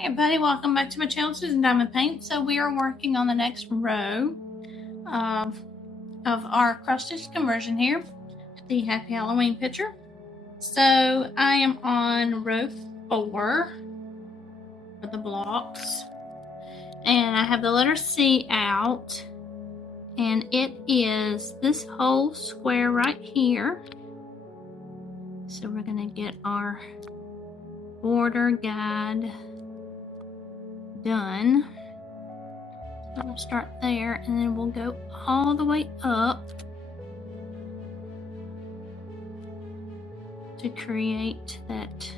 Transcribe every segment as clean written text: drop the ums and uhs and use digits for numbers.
Hey everybody, welcome back to my channel, Susan Diamond Paint. So we are working on the next row of our cross stitch conversion here, the Happy Halloween picture. So I am on row 4 for the blocks, and I have the letter C out, and it is this whole square right here. So we're gonna get our border guide done. So we'll start there, and then we'll go all the way up to create that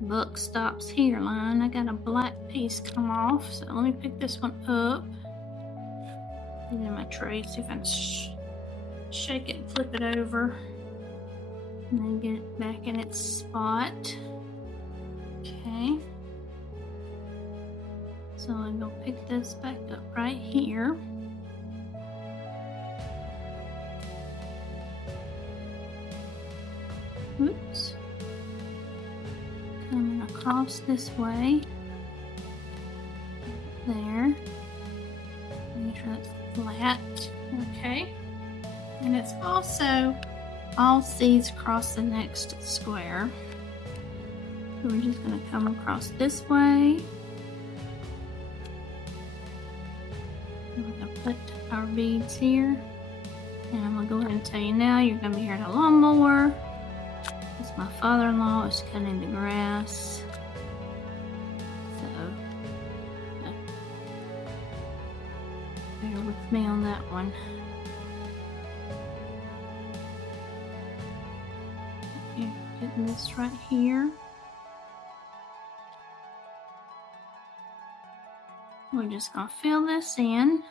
book stops here line. I got a black piece come off, so let me pick this one up. Get it in my tray, see if I can shake it and flip it over, and then get it back in its spot. Okay. So I'm gonna pick this back up right here. Oops. Coming across this way. There. Make sure it's flat. Okay. And it's also all C's across the next square. So we're just gonna come across this way. We're gonna put our beads here, and I'm gonna go ahead and tell you now, you're gonna be hearing a lawnmower. It's my father-in-law is cutting the grass, so bear with me on that one. Okay, getting this right here. We're just gonna fill this in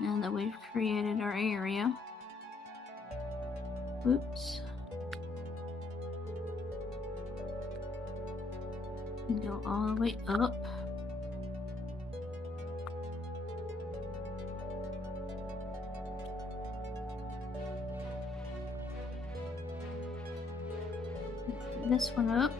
now that we've created our area. Oops. And go all the way up. This one up.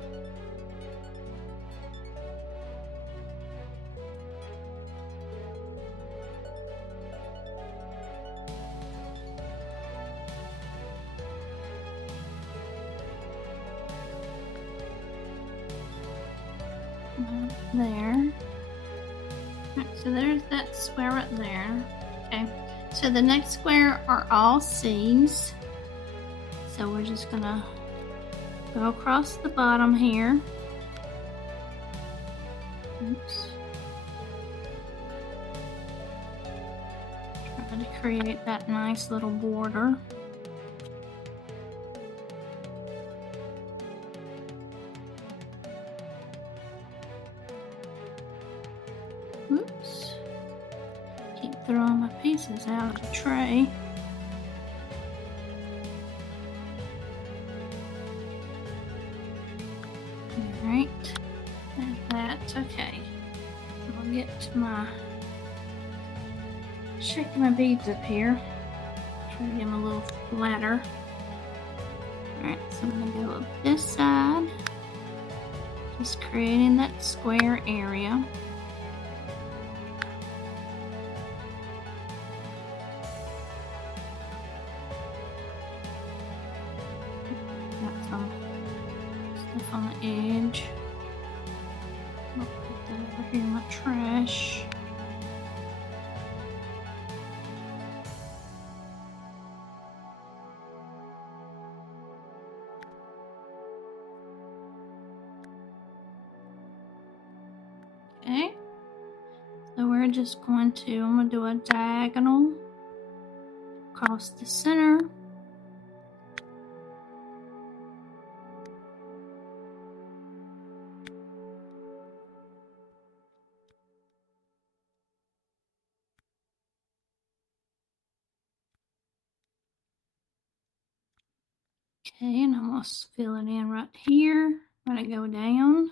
There. Right, so there's that square right there. Okay, so the next square are all C's. So we're just gonna go across the bottom here. Oops. Trying to create that nice little border. Oops. Keep throwing my pieces out of the tray. Alright. There's that. Okay. So I'll get to my shaking my beads up here. Try to get them a little flatter. Alright, so I'm gonna go up this side. Just creating that square area. On the edge. I'll put that over here in my trash. Okay, so we're just going to, I'm going to do a diagonal across the center. Okay, and I'm going to fill it in right here. I'm going to go down.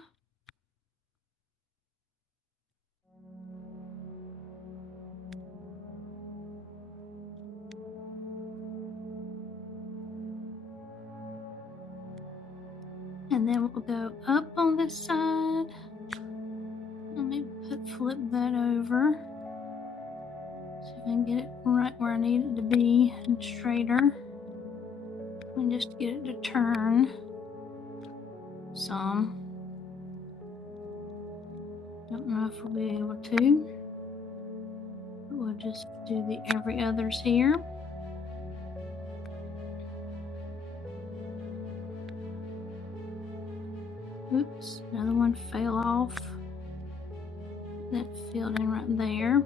And then we'll go up on this side. Let me flip that over. See if I can get it right where I need it to be and straighter. And just get it to turn some. Don't know if we'll be able to. We'll just do the every others here. Oops, another one fell off. That filled in right there.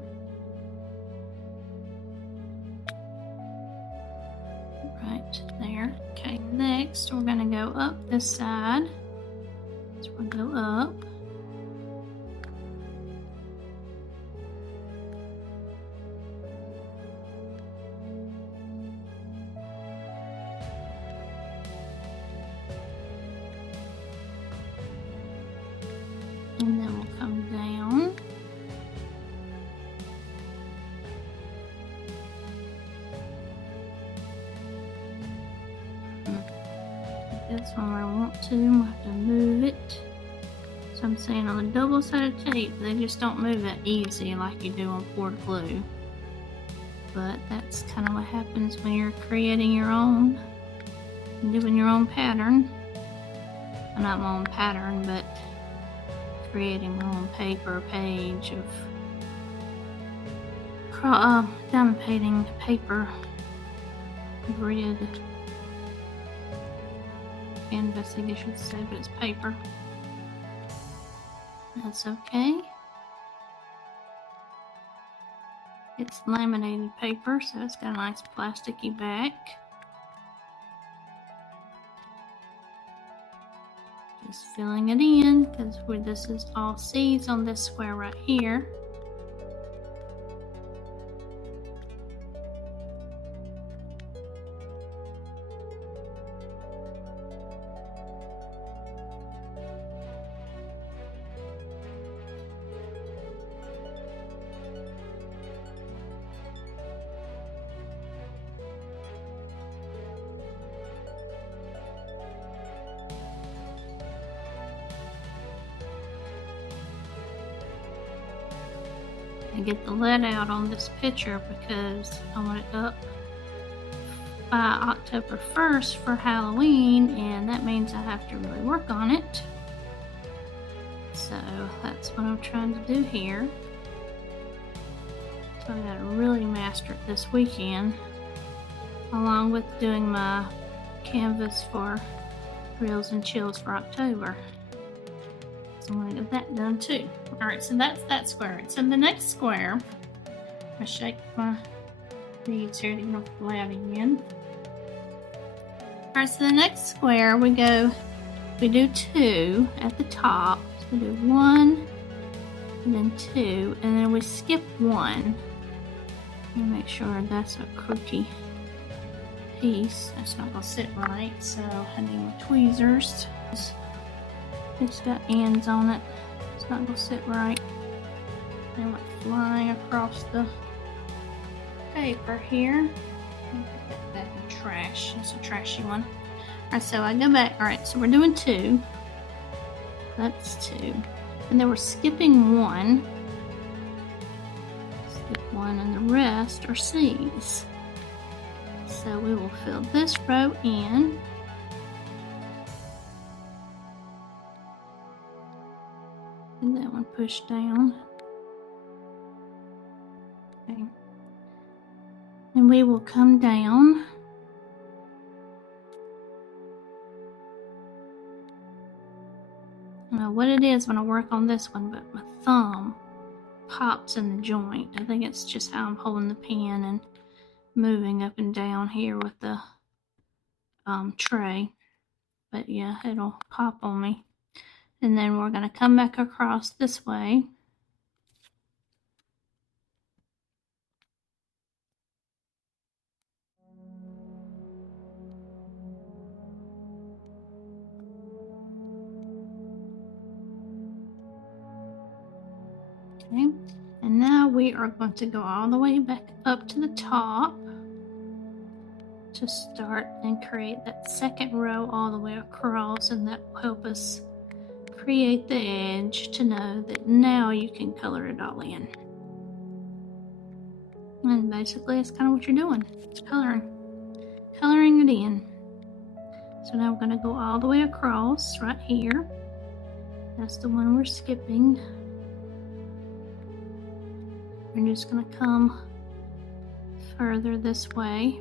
Right there. Okay, next we're gonna go up this side. So we'll go up. And then we'll come down. This one where I want to, we'll have to move it. So I'm saying on the double-sided tape, they just don't move that easy like you do on poured glue. But that's kind of what happens when you're creating your own, doing your own pattern. Well, not my own pattern, but creating my own paper page of diamond painting paper grid canvas, I guess you should say, but it's paper. That's okay. It's laminated paper, so it's got a nice plasticky back. Just filling it in because this is all seeds on this square right here. I get the lead out on this picture because I want it up by October 1st for Halloween, and that means I have to really work on it. So that's what I'm trying to do here. So I gotta really master it this weekend, along with doing my canvas for Reels and Chills for October. So I'm gonna get that done too. Alright, so that's that square. So the next square, I shake my beads here to get off the lead again. Alright, so the next square we do 2 at the top. So we do 1 and then 2, and then we skip 1. Let me make sure that's a crooked piece. That's not gonna sit right, so I need my tweezers. It's got ends on it. It's not gonna sit right. They went flying across the paper here. Put that back in trash. It's a trashy one. Alright, so I go back. Alright, so we're doing 2. That's 2. And then we're skipping 1. Skip 1, and the rest are C's. So we will fill this row in. And that one push down. Okay. And we will come down. I don't know what it is when I work on this one, but my thumb pops in the joint. I think it's just how I'm holding the pen and moving up and down here with the tray. But yeah, it'll pop on me. And then we're going to come back across this way. Okay, and now we are going to go all the way back up to the top. to start and create that second row all the way across, and that will help us create the edge to know that now you can color it all in. And basically that's kind of what you're doing. It's coloring it in. So now we're going to go all the way across right here. That's the one we're skipping. We're just going to come further this way.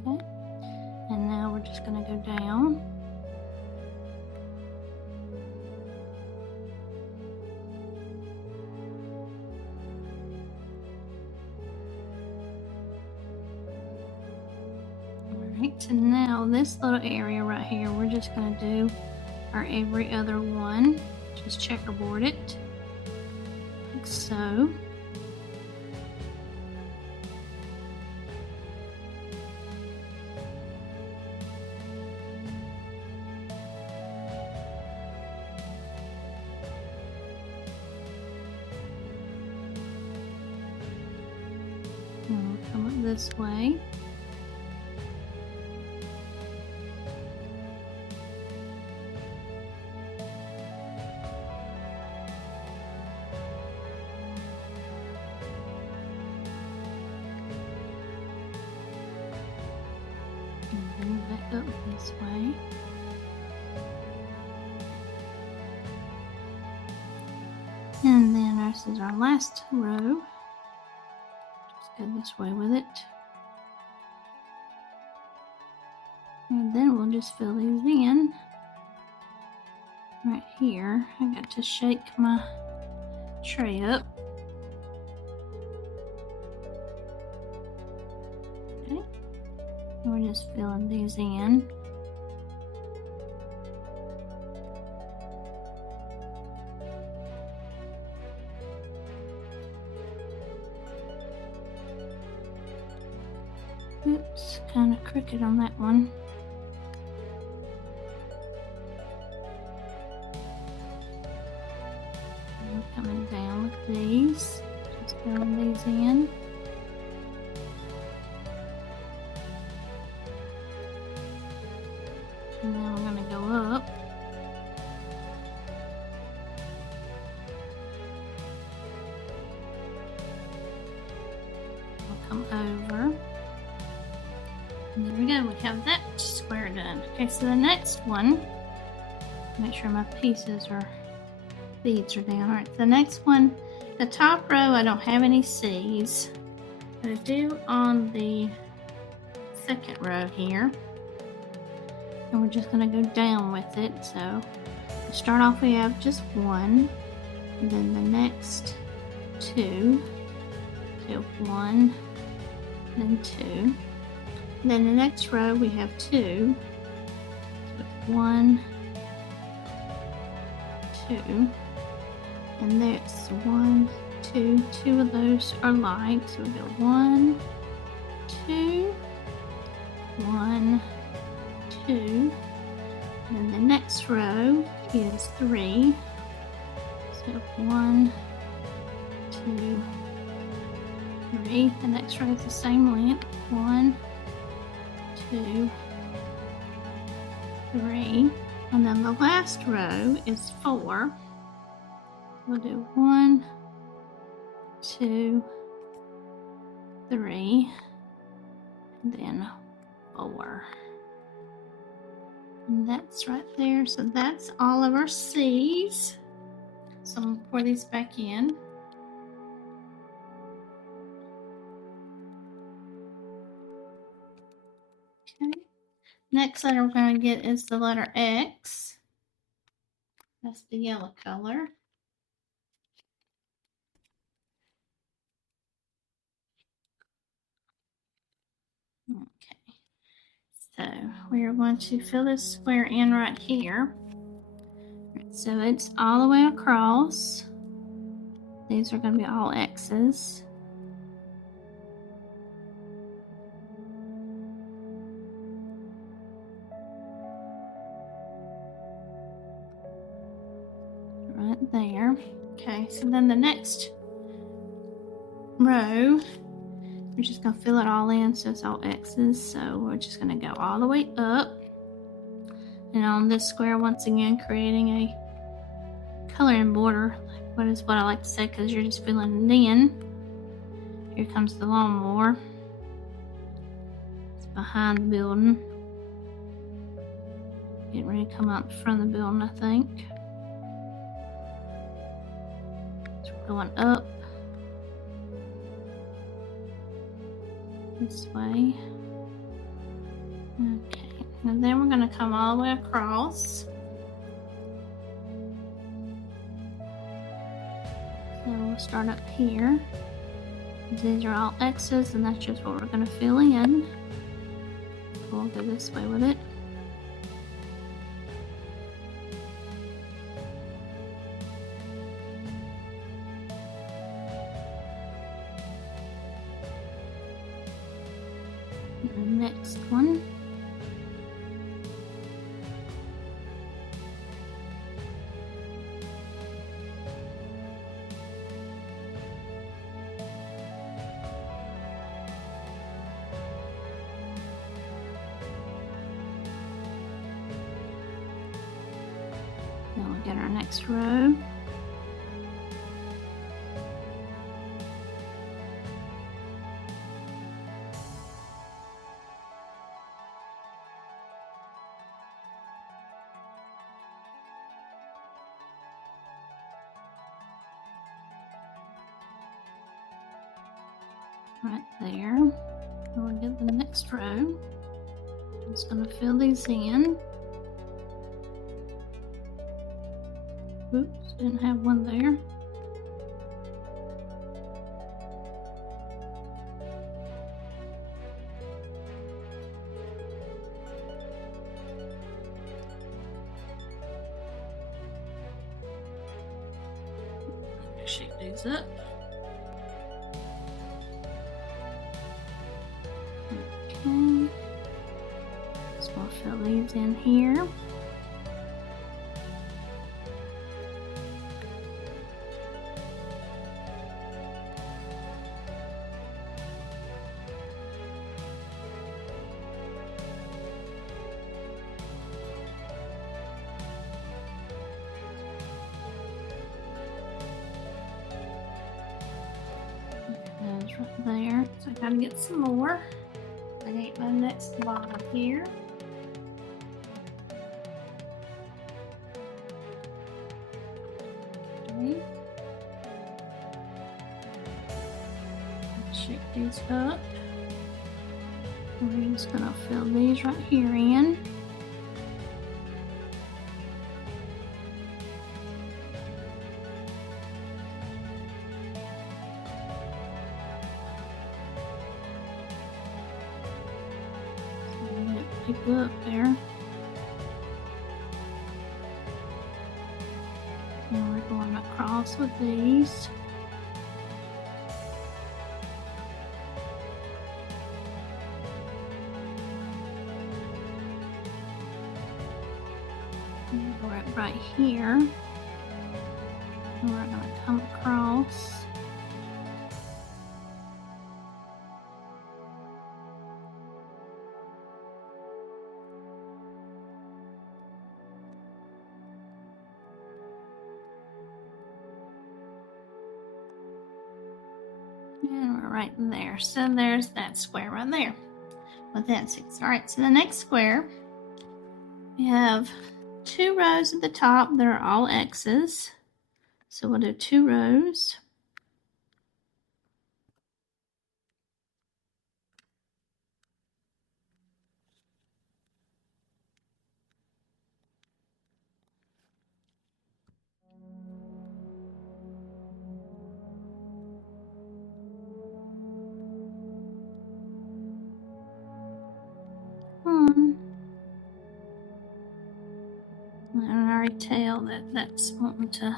Okay. And now we're just going to go down. Alright, and now this little area right here, we're just going to do our every other one. Just checkerboard it, like so. And we'll come up this way. And then back up this way. And then this is our last row. Just go this way with it. And then we'll just fill these in. Right here, I got to shake my tray up. Okay. We're just filling these in. Oops, kind of crooked on that one. And we're coming down with these, just filling these in. And then we're going to go up. We'll come over. And there we go, we have that square done. Okay, so the next one, make sure my pieces or beads are down. Alright, the next one, the top row, I don't have any C's, but I do on the second row here. And we're just going to go down with it. So to start off, we have just one, and then the next two, so one, then two. Then the next row we have two, so one, two, and there's one, two of those are like, so we go one, two, one, two, and the next row is three, so one, two, three. The next row is the same length, one, two, three, and then the last row is four. We'll do one, two, three, and then four. And that's right there. So that's all of our C's. So I'm going to pour these back in. Okay. Next letter we're going to get is the letter X. That's the yellow color. Okay. So we are going to fill this square in right here. So it's all the way across. These are going to be all X's. Right there. Okay, so then the next row we're just going to fill it all in so it's all X's. So we're just going to go all the way up. And on this square, once again, creating a coloring border. What is what I like to say, because you're just filling it in. Here comes the lawnmower. It's behind the building. Getting ready to come out in front of the building, I think. So we're going up this way. Okay, and then we're going to come all the way across. So we'll start up here. These are all X's, and that's just what we're going to fill in. We'll go this way with it. The next one. Then we'll get our next row. Right there. And we'll get the next row. I'm just going to fill these in. Oops, didn't have one there. Shake these up. Okay. So we'll fill these in here. Those right there. So I gotta get some more. I need my next bottom here. Okay. Shake these up. We're just gonna fill these right here in. Pick up there. And we're going across with these. And we're right here. And we're going to come across. And we're right in there. So there's that square right there with that 6. All right, so the next square, we have 2 rows at the top. They're all X's. So we'll do 2 rows. I can already tell that that's wanting to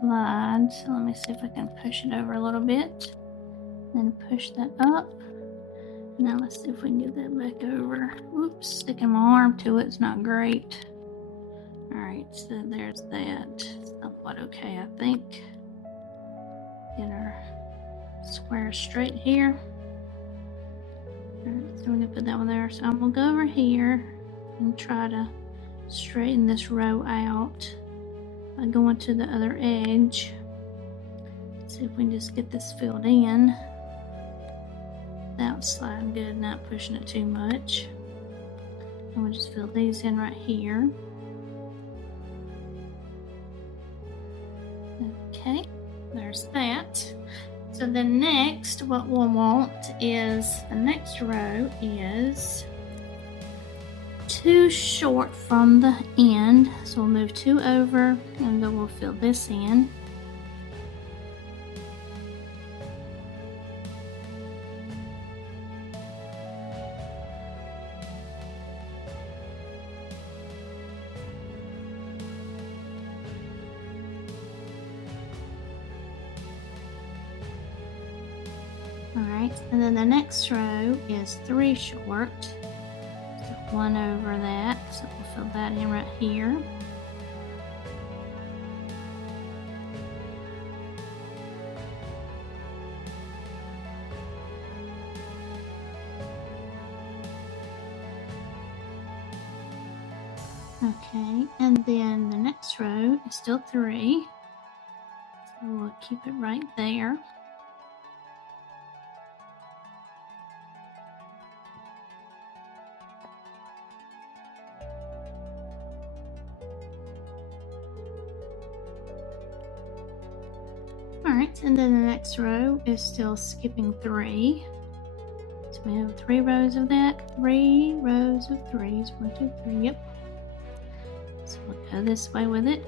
slide. So let me see if I can push it over a little bit. Then push that up. Now let's see if we can get that back over. Oops, sticking my arm to it's not great. Alright, so there's that. Somewhat okay, I think. Get our square straight here. Alright, so we're gonna put that one there. So I'm gonna go over here and try to straighten this row out by going to the other edge. Let's see if we can just get this filled in without sliding good, not pushing it too much. And we'll just fill these in right here. Okay, there's that. So then next, what we'll want is, the next row is too short from the end. So we'll move 2 over and then we'll fill this in. Alright, and then the next row is 3 short. So 1 over that, so we'll fill that in right here. Okay, and then the next row is still 3. So we'll keep it right there. Alright, and then the next row is still skipping 3. So we have 3 rows of that, 3 rows of 3s, 1, 2, 3, yep. So we'll go this way with it.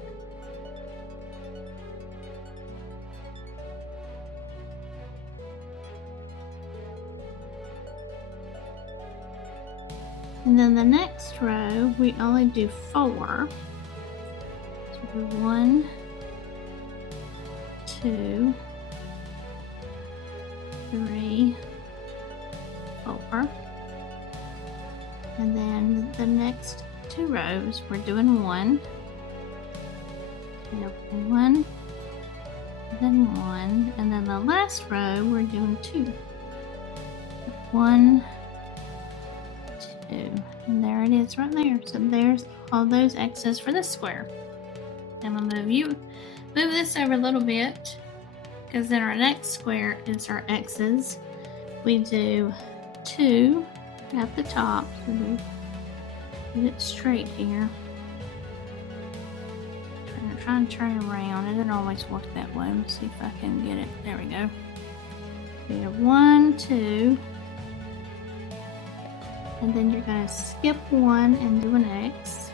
And then the next row, we only do 4. So we do 1, 2, 3, 4. And then the next 2 rows, we're doing 1. Yep, 1, then 1, and then the last row, we're doing 2. 1, 2, and there it is right there. So there's all those X's for this square. I'm gonna move this over a little bit, because then our next square is our X's. We do 2 at the top, so we get it straight here. Try and turn it around. It doesn't always work that way. Let's see if I can get it. There we go. We have 1, 2, and then you're going to skip 1 and do an X.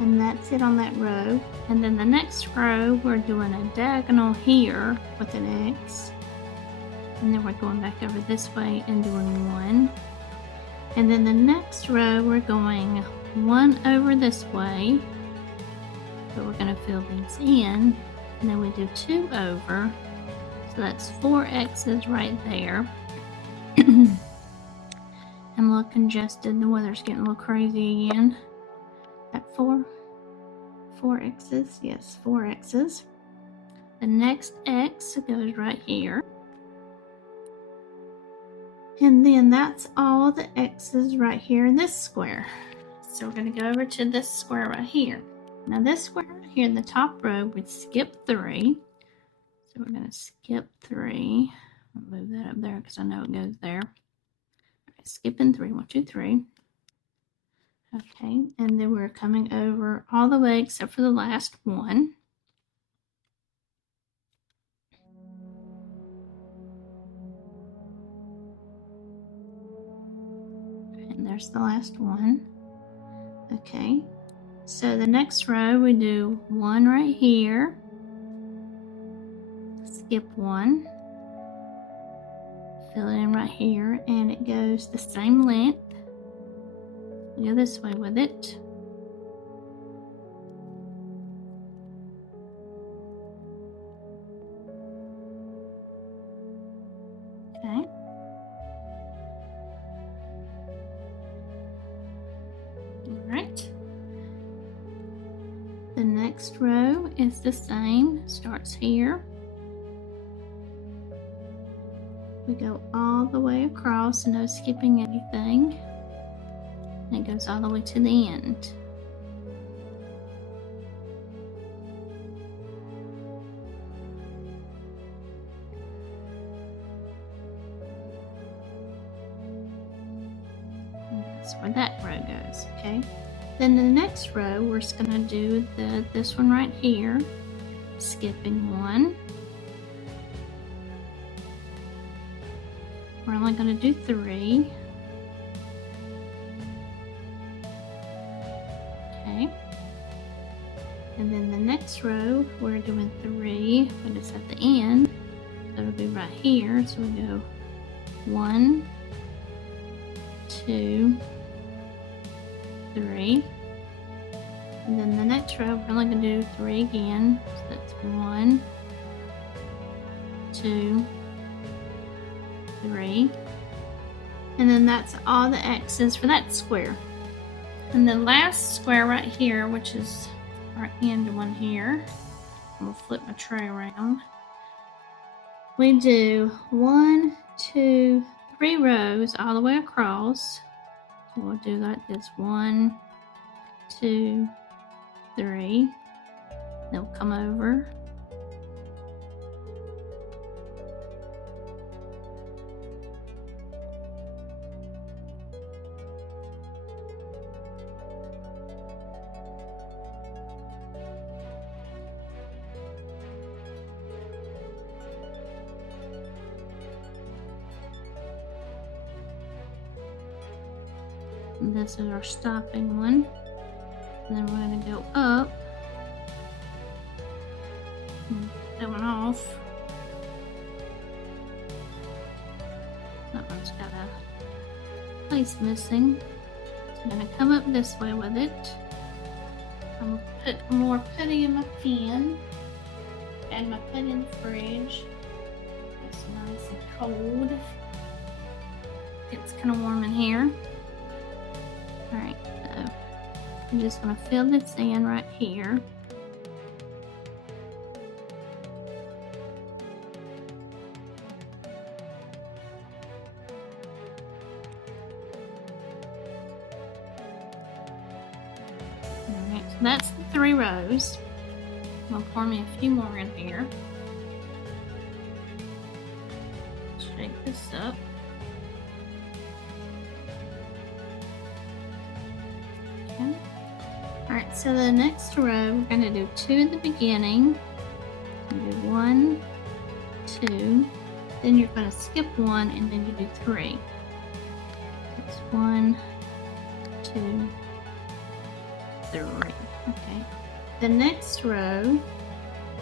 And that's it on that row. And then the next row, we're doing a diagonal here with an X. And then we're going back over this way and doing 1. And then the next row, we're going 1 over this way. So we're going to fill these in. And then we do 2 over. So that's 4 X's right there. I'm a little congested. The weather's getting a little crazy again. At 4 X's. Yes, 4 X's. The next X goes right here. And then that's all the X's right here in this square. So we're going to go over to this square right here. Now this square right here in the top row, we'd skip 3. So we're going to skip 3. I'll move that up there because I know it goes there. Okay, skipping 3. 1, 2, 3. Okay, and then we're coming over all the way except for the last one. And there's the last one. Okay, so the next row we do 1 right here, skip 1, fill it in right here, and it goes the same length. Go this way with it. Okay. Alright. The next row is the same, starts here, We go all the way across, no skipping anything. And it goes all the way to the end. And that's where that row goes, okay? Then the next row, we're just gonna do this one right here, skipping one. We're only going to do 3. Okay. And then the next row, we're doing 3, but it's at the end. So it'll be right here. So we go 1, 2, 3. And then the next row, we're only going to do 3 again. So that's 1, 2, 3, and then that's all the X's for that square. And the last square right here, which is our end one here, we'll flip my tray around. We do 1, 2, 3 rows all the way across. So we'll do like this: 1, 2, 3. They'll come over. And this is our stopping one. And then we're going to go up. And put that one off. That one's got a place missing. So I'm going to come up this way with it. I'm going to put more putty in my pan. Add my putty in the fridge. It's nice and cold. It's kind of warm in here. Alright, so I'm just going to fill this in right here. Alright, so that's the 3 rows. I'm going to pour me a few more in here. Shake this up. Alright, so the next row, we're going to do 2 in the beginning. Do 1, 2, then you're going to skip 1, and then you do 3. It's 1, 2, 3. Okay. The next row,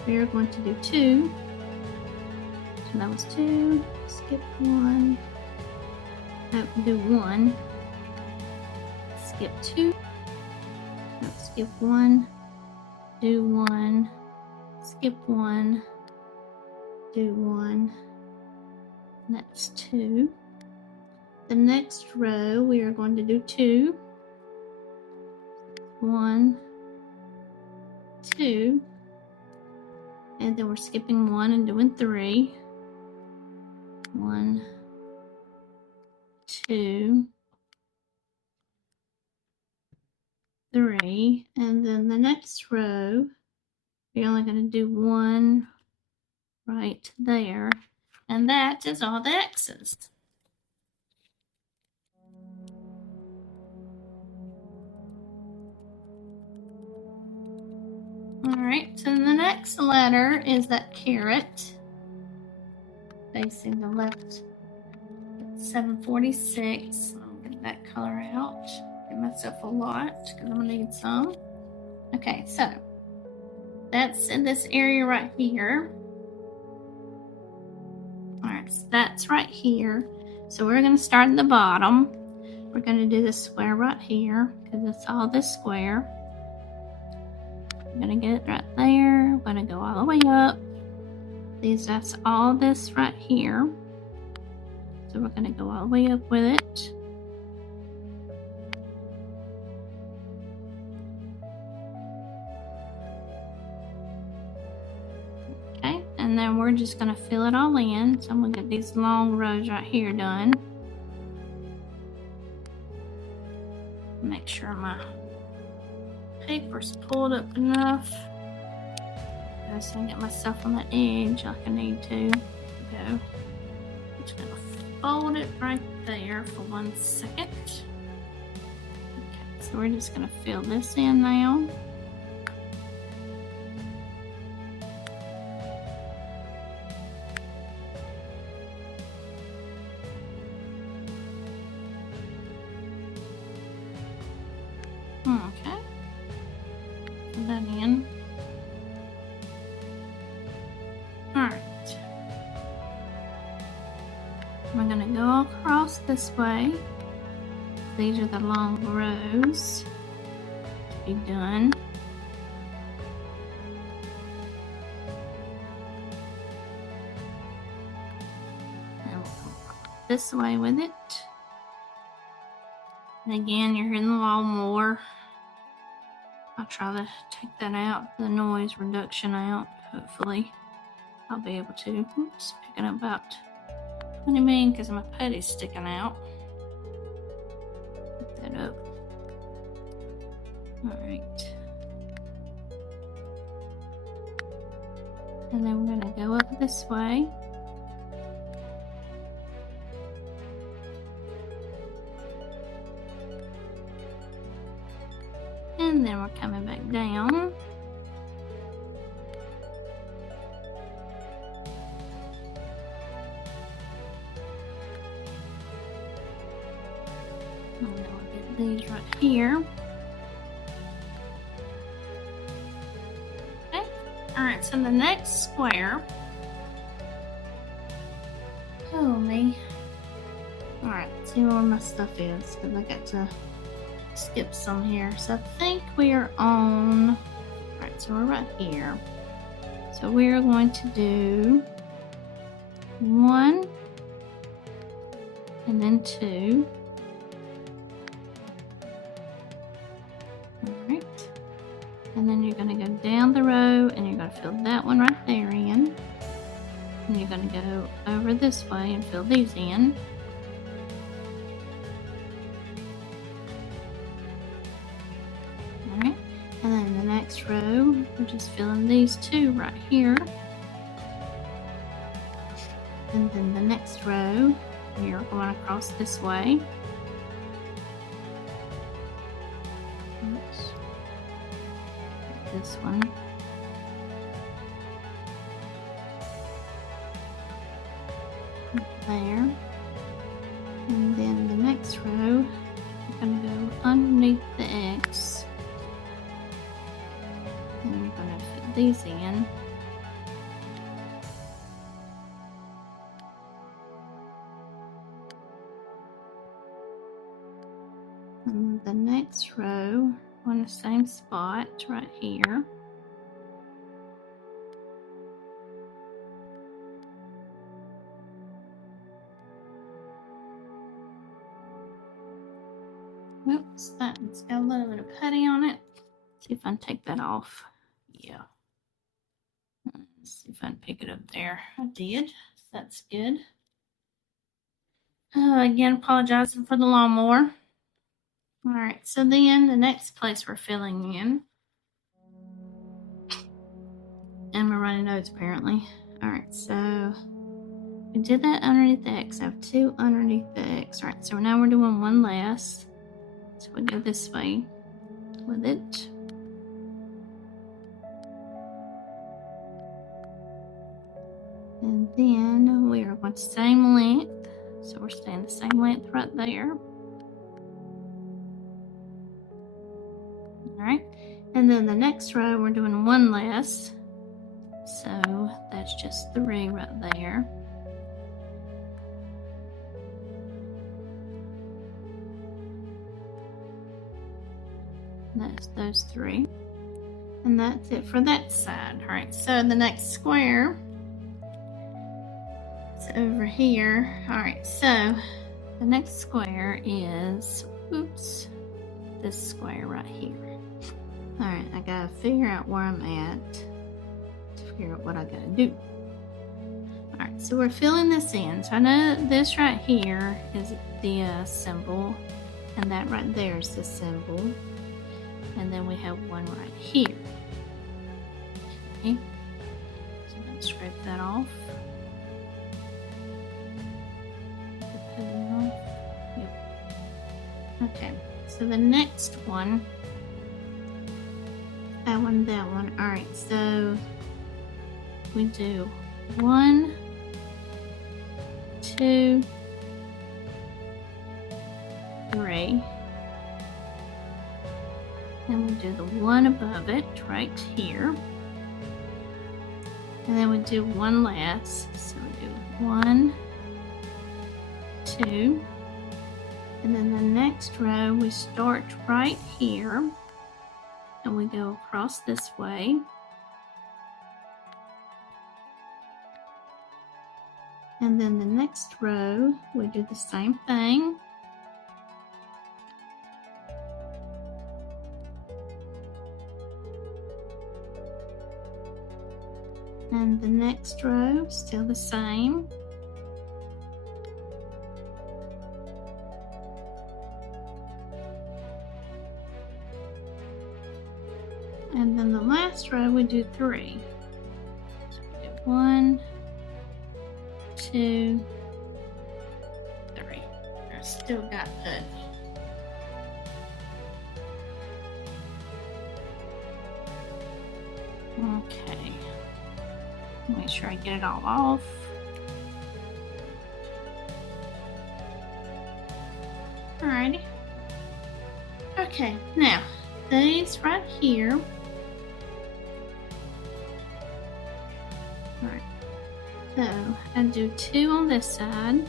we are going to do 2. So that was 2, skip 1, do 1, skip 2. Skip 1, do 1, skip 1, do 1, that's 2. The next row, we are going to do 2, 1, 2, and then we're skipping 1 and doing 3, 1, 2, 3, and then the next row, we're only going to do 1 right there, and that is all the X's. Alright, so the next letter is that caret, facing the left. It's 746. I'll get that color out. Give myself a lot because I'm going to need some. Okay, so that's in this area right here. Alright, so that's right here. So we're going to start at the bottom. We're going to do the square right here because it's all this square. I'm going to get it right there. I'm going to go all the way up. That's all this right here. So we're going to go all the way up with it. And and then we're just going to fill it all in. So I'm going to get these long rows right here done. Make sure my paper's pulled up enough. So I can get myself on the edge like I need to. Go. I'm just going to fold it right there for 1 second. Okay, so we're just going to fill this in now. Okay, put that in. Alright, we're going to go across this way. These are the long rows to be done. And we'll go this way with it. And again, you're hearing the lawnmower. I'll try to take that out, the noise reduction out. Hopefully, I'll be able to. Oops, picking up about 20 million because my putty's sticking out. Pick that up. Alright. And then we're going to go up this way. And then we're coming back down. And then we'll get these right here. Okay. Alright, so the next square. Oh me. Alright, let's see where my stuff is, because I got to skip some here. So I think we are on. Alright, so we're right here. So we are going to do 1 and then 2. Alright. And then you're going to go down the row and you're going to fill that one right there in. And you're going to go over this way and fill these in. Alright, and then the next row, we're just filling these 2 right here. And then the next row, you're going across this way. Oops. This one. There. And then the next row, you're going to go underneath the X. And you're going to fit these in. And the next row on the same spot right here. Oops, that's got a little bit of putty on it. See if I can take that off. Yeah. Let's see if I can pick it up there. I did. That's good. Again, apologizing for the lawnmower. Alright, so then the next place we're filling in. And we're running notes apparently. Alright, so we did that underneath the X. I have 2 underneath the X. Alright, so now we're doing 1 less. So we go this way with it. And then we are going to same length. So we're staying the same length right there. Alright. And then the next row we're doing 1 less. So that's just 3 right there. That's those 3. And that's it for that side. Alright, so the next square is over here. Alright, so the next square is, oops, this square right here. Alright, I gotta figure out where I'm at to figure out what I gotta do. Alright, so we're filling this in. So I know this right here is the symbol, and that right there is the symbol. And then we have one right here. Okay, so I'm going to scrape that off. Yep. Okay, so the next one, that one. Alright, so we do 1, 2, 3. Then we do the one above it right here. And then we do one last. So we do 1, 2. And then the next row we start right here. And we go across this way. And then the next row we do the same thing. And the next row, still the same. And then the last row, we do 3. So we do 1, 2, 3. I still got the okay. Make sure I get it all off. Alrighty. Okay, now these right here. Alright. So I do 2 on this side.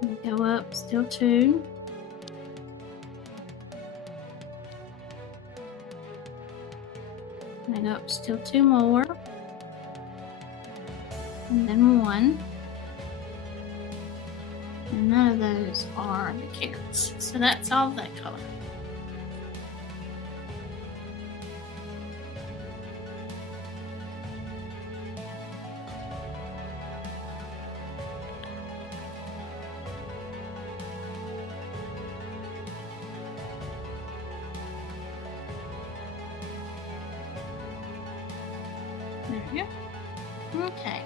And go up, still 2. I go up still 2 more, and then 1, and none of those are the carrots. So that's all that color. There we go. Okay.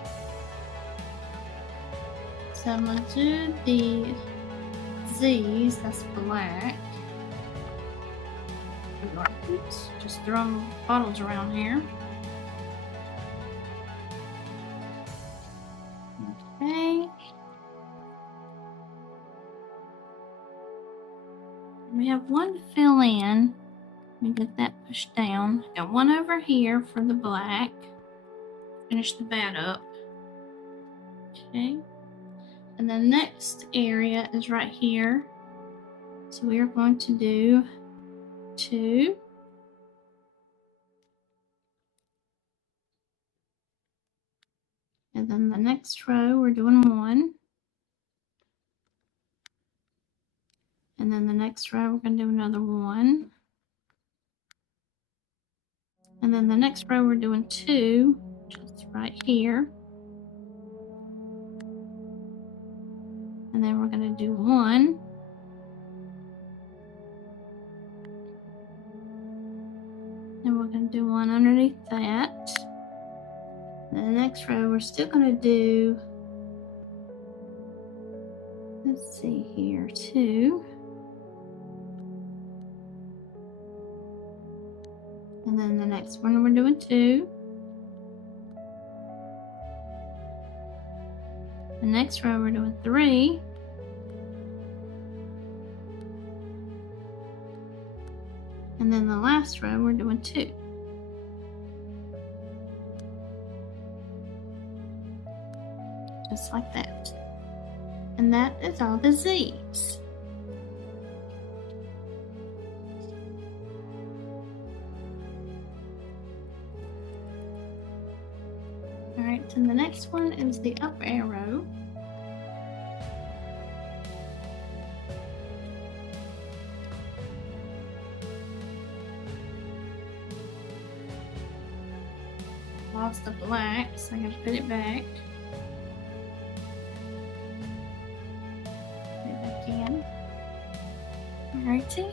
So I'm going to do the Z's, that's black. Oops, just throwing bottles around here. Okay. We have one to fill in. Let me get that pushed down. Got one over here for the black. Finish the bat up. Okay. And the next area is right here. So we are going to do 2. And then the next row we're doing 1. And then the next row we're going to do another 1. And then the next row we're doing 2, just right here. And then we're going to do 1. And we're going to do 1 underneath that. And the next row we're still going to do, let's see here, 2. And then the next one we're doing 2. The next row we're doing 3. And then the last row we're doing 2. Just like that. And that is all the Z's. Alright, and the next one is the up arrow. lost the black, so I gotta put it back. Put it back in. Alrighty.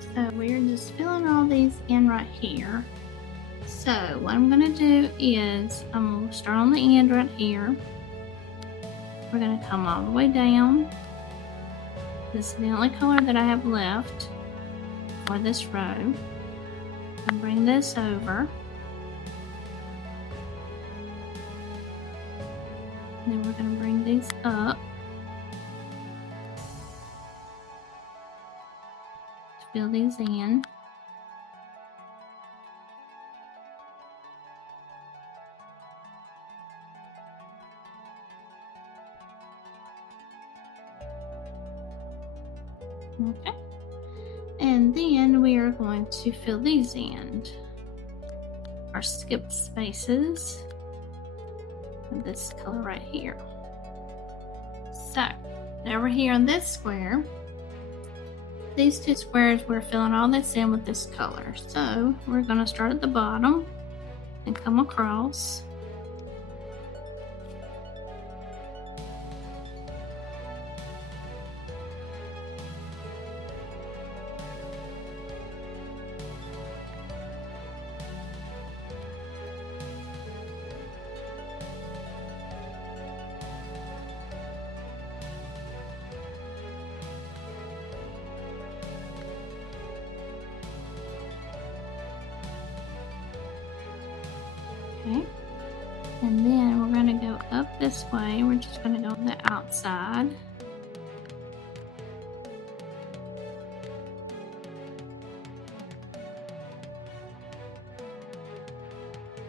So we're just filling all these in right here. So what I'm gonna do is I'm gonna start on the end right here. We're gonna come all the way down. This is the only color that I have left for this row. And bring this over. And then we're gonna bring these up. Fill these in. Okay. And then we are going to fill these in. Our skipped spaces with this color right here. So, over here on this square, these two squares, we're filling all this in with this color. So, we're going to start at the bottom and come across. Okay, and then we're going to go up this way. We're just going to go on the outside.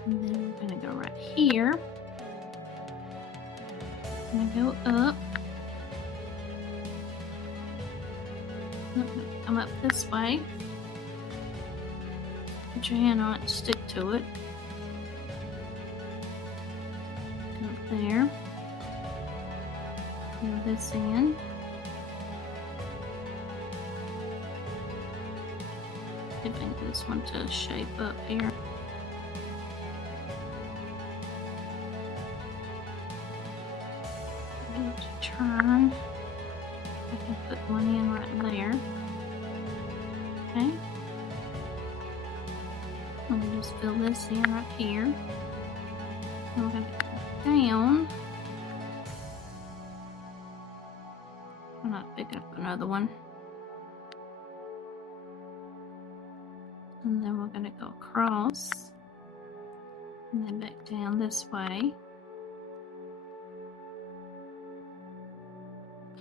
And then we're going to go right here. I'm going to go up. Come up this way. Put your hand on it, stick to it. There. Fill this in. See if I can get this one to shape up here. Get it to turn. I can put one in right there. Okay. I'm going to just fill this in right here. And we're going to down. I'm not picking up another one. And then we're going to go across. And then back down this way.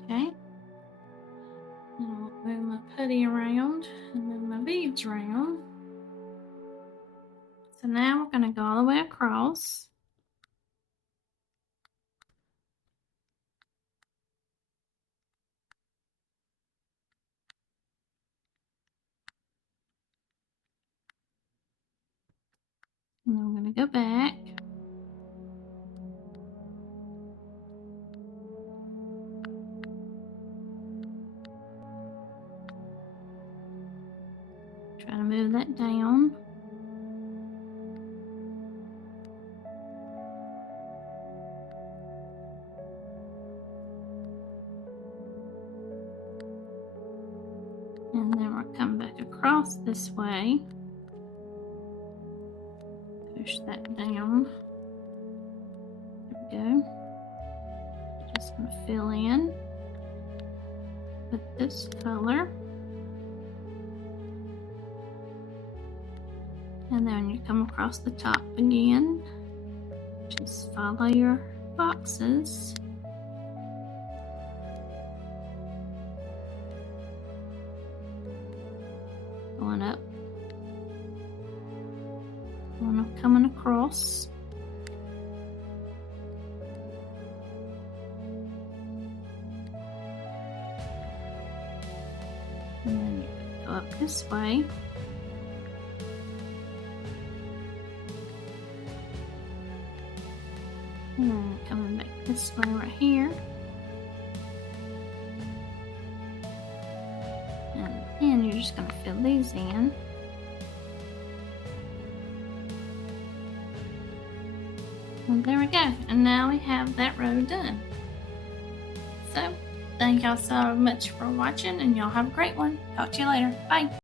Okay. And I'll move my putty around and move my beads around. So now we're going to go all the way across. And then we're going to go back. Try to move that down. And then we'll come back across this way. Push that down. There we go. Just going to fill in with this color. And then you come across the top again. Just follow your boxes. Going up. Coming across. And then you go up this way. And then coming back this way right here. And then you're just going to fill these in. there we go. And now we have that row done. So, thank y'all so much for watching, and y'all have a great one. Talk to you later. Bye.